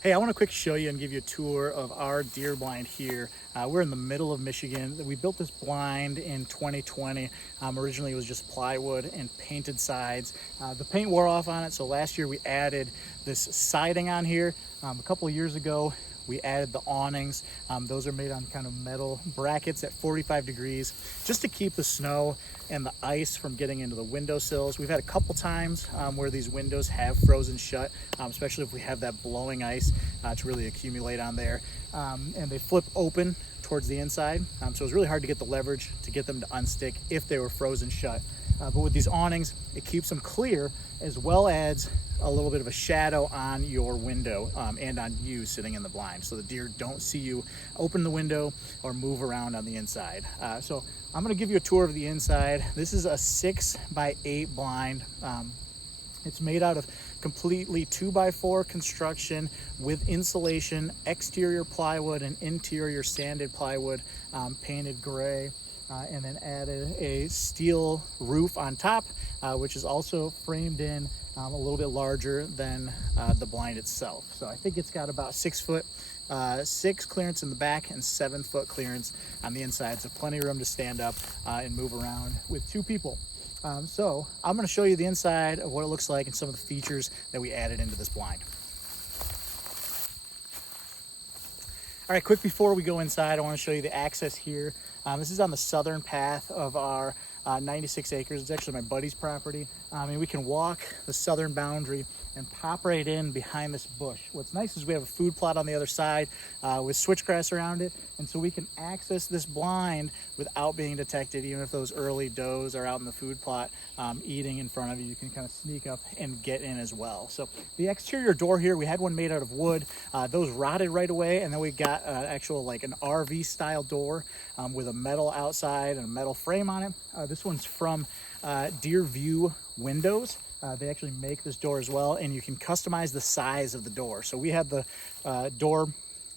Hey, I want to quick show you and give you a tour of our deer blind here. We're in the middle of Michigan. We built this blind in 2020. Originally, it was just plywood and painted sides. The paint wore off on it, so last year we added this siding on here. A couple of years ago, we added the awnings. Those are made on kind of metal brackets at 45 degrees just to keep the snow and the ice from getting into the windowsills. We've had a couple times where these windows have frozen shut, especially if we have that blowing ice to really accumulate on there. And they flip open towards the inside. So it's really hard to get the leverage to get them to unstick if they were frozen shut. But with these awnings, it keeps them clear as well as a little bit of a shadow on your window and on you sitting in the blind, so the deer don't see you open the window or move around on the inside. So I'm going to give you a tour of the inside. This is a 6x8 blind. It's made out of completely 2x4 construction with insulation, exterior plywood and interior sanded plywood, painted gray, and then added a steel roof on top, which is also framed in a little bit larger than the blind itself. So I think it's got about 6 foot 6 clearance in the back and 7 foot clearance on the inside. So plenty of room to stand up and move around with 2 people. So I'm going to show you the inside of what it looks like and some of the features that we added into this blind. All right, quick before we go inside, I want to show you the access here. This is on the southern path of our 96 acres. It's actually my buddy's property. And we can walk the southern boundary and pop right in behind this bush. What's nice is we have a food plot on the other side with switchgrass around it. And so we can access this blind without being detected. Even if those early does are out in the food plot eating in front of you, you can kind of sneak up and get in as well. So the exterior door here, we had one made out of wood. Those rotted right away. And then we got actual like an RV style door with a metal outside and a metal frame on it. This one's from Deer View Windows. They actually make this door as well, and you can customize the size of the door. So we had the door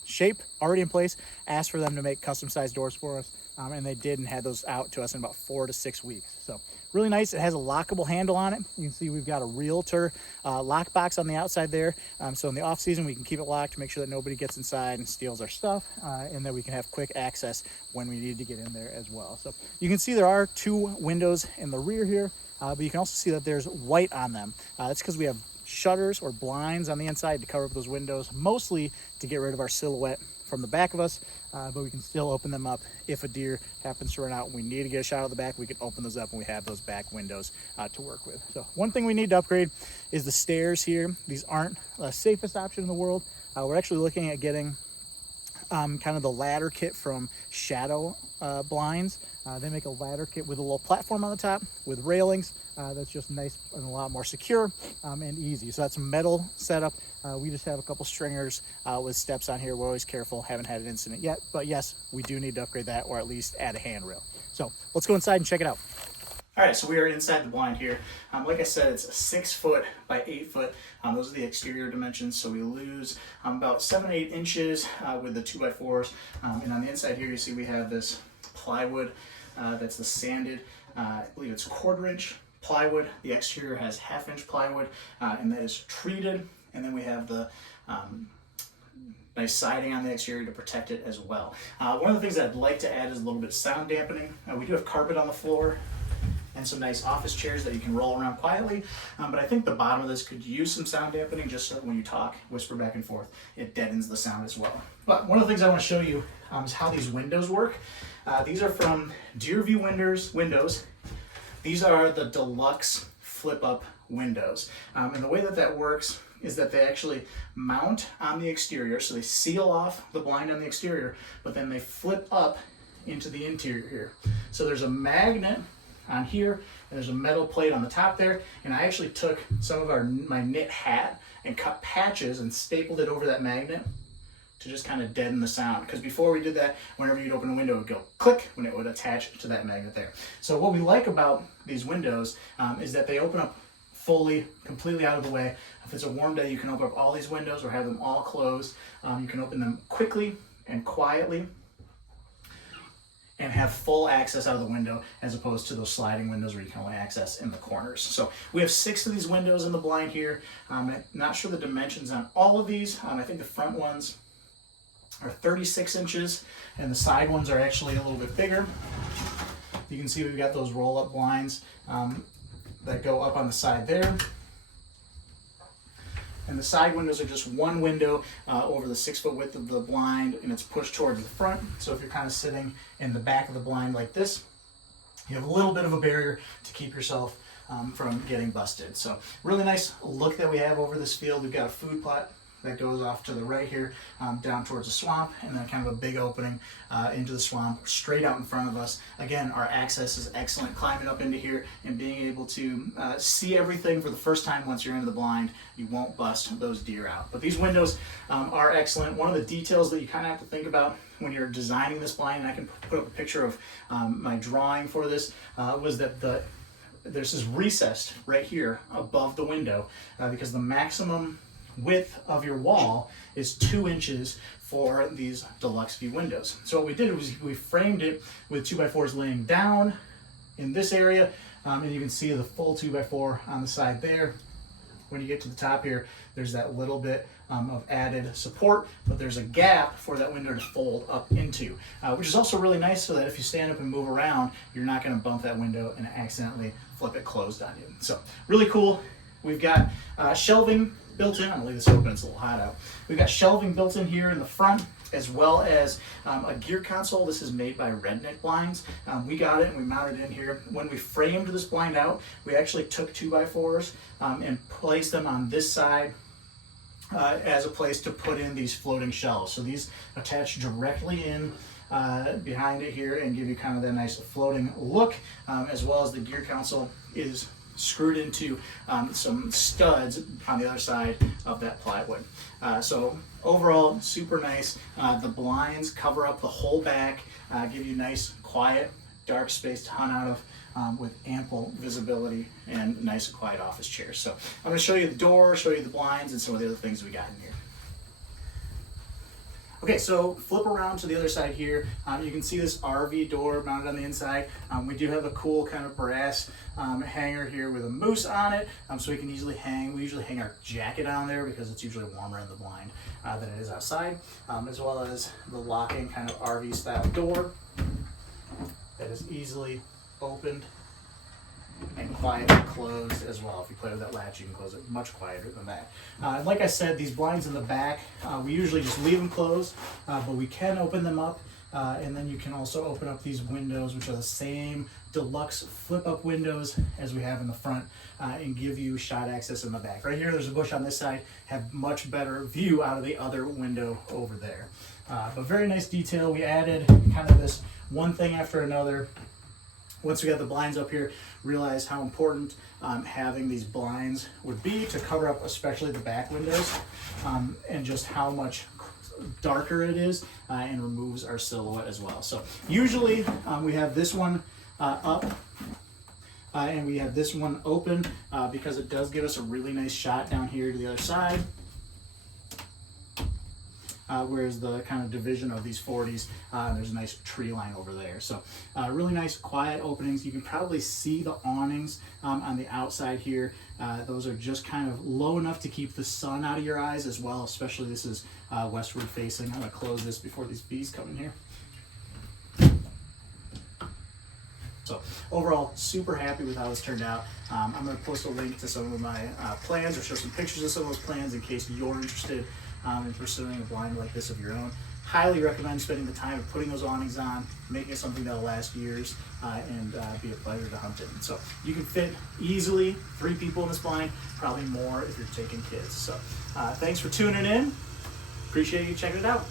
shape already in place, asked for them to make custom sized doors for us, and they did and had those out to us in about 4 to 6 weeks. So really nice. It has a lockable handle on it. You can see we've got a realtor lockbox on the outside there. So in the off season, we can keep it locked to make sure that nobody gets inside and steals our stuff, and that we can have quick access when we need to get in there as well. So you can see there are 2 windows in the rear here, but you can also see that there's white on them. That's because we have shutters or blinds on the inside to cover up those windows, mostly to get rid of our silhouette from the back of us, but we can still open them up if a deer happens to run out and we need to get a shot of the back. We can open those up and we have those back windows to work with. So one thing we need to upgrade is the stairs here. These aren't the safest option in the world. We're actually looking at getting kind of the ladder kit from Shadow Blinds. They make a ladder kit with a little platform on the top with railings. That's just nice and a lot more secure and easy. So that's a metal setup. We just have a couple stringers with steps on here. We're always careful, haven't had an incident yet, but yes, we do need to upgrade that or at least add a handrail. So let's go inside and check it out. All right, so we are inside the blind here. Like I said, it's a 6 foot by 8 foot. Those are the exterior dimensions, so we lose about 7 to 8 inches with the 2x4s. And on the inside here, you see we have this plywood that's the sanded, I believe it's 1/4 inch plywood. The exterior has 1/2 inch plywood, and that is treated. And then we have the nice siding on the exterior to protect it as well. One of the things that I'd like to add is a little bit of sound dampening. We do have carpet on the floor and some nice office chairs that you can roll around quietly. But I think the bottom of this could use some sound dampening just so that when you talk, whisper back and forth, it deadens the sound as well. But one of the things I want to show you is how these windows work. These are from Deer View Windows. These are the deluxe flip up windows. And the way that that works is that they actually mount on the exterior. So they seal off the blind on the exterior, but then they flip up into the interior here. So there's a magnet on here, and there's a metal plate on the top there, and I actually took some of my knit hat and cut patches and stapled it over that magnet to just kind of deaden the sound, because before we did that, whenever you'd open a window, it would go click when it would attach to that magnet there. So what we like about these windows is that they open up fully, completely out of the way. If it's a warm day, you can open up all these windows or have them all closed. You can open them quickly and quietly. and have full access out of the window, as opposed to those sliding windows where you can only access in the corners. So we have 6 of these windows in the blind here. I'm not sure the dimensions on all of these. I think the front ones are 36 inches and the side ones are actually a little bit bigger. You can see we've got those roll-up blinds that go up on the side there. And the side windows are just one window over the 6 foot width of the blind, and it's pushed towards the front. So if you're kind of sitting in the back of the blind like this, you have a little bit of a barrier to keep yourself from getting busted. So really nice look that we have over this field. We've got a food plot that goes off to the right here, down towards the swamp, and then kind of a big opening into the swamp straight out in front of us. Again, our access is excellent, climbing up into here and being able to see everything for the first time. Once you're into the blind, you won't bust those deer out. But these windows are excellent. One of the details that you kind of have to think about when you're designing this blind, and I can put up a picture of my drawing for this, was that this is recessed right here above the window because the maximum width of your wall is 2 inches for these deluxe view windows. So what we did was we framed it with 2x4s laying down in this area, and you can see the full 2x4 on the side there. When you get to the top here, there's that little bit of added support, but there's a gap for that window to fold up into, which is also really nice so that if you stand up and move around, you're not going to bump that window and accidentally flip it closed on you. So really cool. We've got shelving built in. I'll leave this open, it's a little hot out. We've got shelving built in here in the front, as well as a gear console. This is made by Redneck Blinds. We got it and we mounted it in here. When we framed this blind out, we actually took 2x4s and placed them on this side as a place to put in these floating shelves. So these attach directly in behind it here and give you kind of that nice floating look, as well as the gear console is screwed into some studs on the other side of that plywood. So overall, super nice. The blinds cover up the whole back, give you nice, quiet, dark space to hunt out of with ample visibility and nice, quiet office chairs. So I'm going to show you the door, show you the blinds, and some of the other things we got in here. Okay, so flip around to the other side here. You can see this RV door mounted on the inside. We do have a cool kind of brass hanger here with a moose on it, so we can easily hang. We usually hang our jacket on there because it's usually warmer in the blind than it is outside, as well as the locking kind of RV style door that is easily opened and quietly closed as well. If you play with that latch, you can close it much quieter than that. Like I said, these blinds in the back, we usually just leave them closed, but we can open them up, and then you can also open up these windows, which are the same deluxe flip-up windows as we have in the front, and give you shot access in the back. Right here, there's a bush on this side, have much better view out of the other window over there. But very nice detail. We added kind of this one thing after another. Once we got the blinds up here, realized how important having these blinds would be to cover up especially the back windows, and just how much darker it is and removes our silhouette as well. So usually we have this one up and we have this one open because it does give us a really nice shot down here to the other side. Whereas the kind of division of these 40s, there's a nice tree line over there. So really nice quiet openings. You can probably see the awnings on the outside here. Those are just kind of low enough to keep the sun out of your eyes as well, especially this is westward facing. I'm gonna close this before these bees come in here. So overall, super happy with how this turned out. I'm gonna post a link to some of my plans or show some pictures of some of those plans in case you're interested in pursuing a blind like this of your own. Highly recommend spending the time of putting those awnings on, making it something that'll last years, and be a pleasure to hunt in. So you can fit easily 3 people in this blind, probably more if you're taking kids. So thanks for tuning in. Appreciate you checking it out.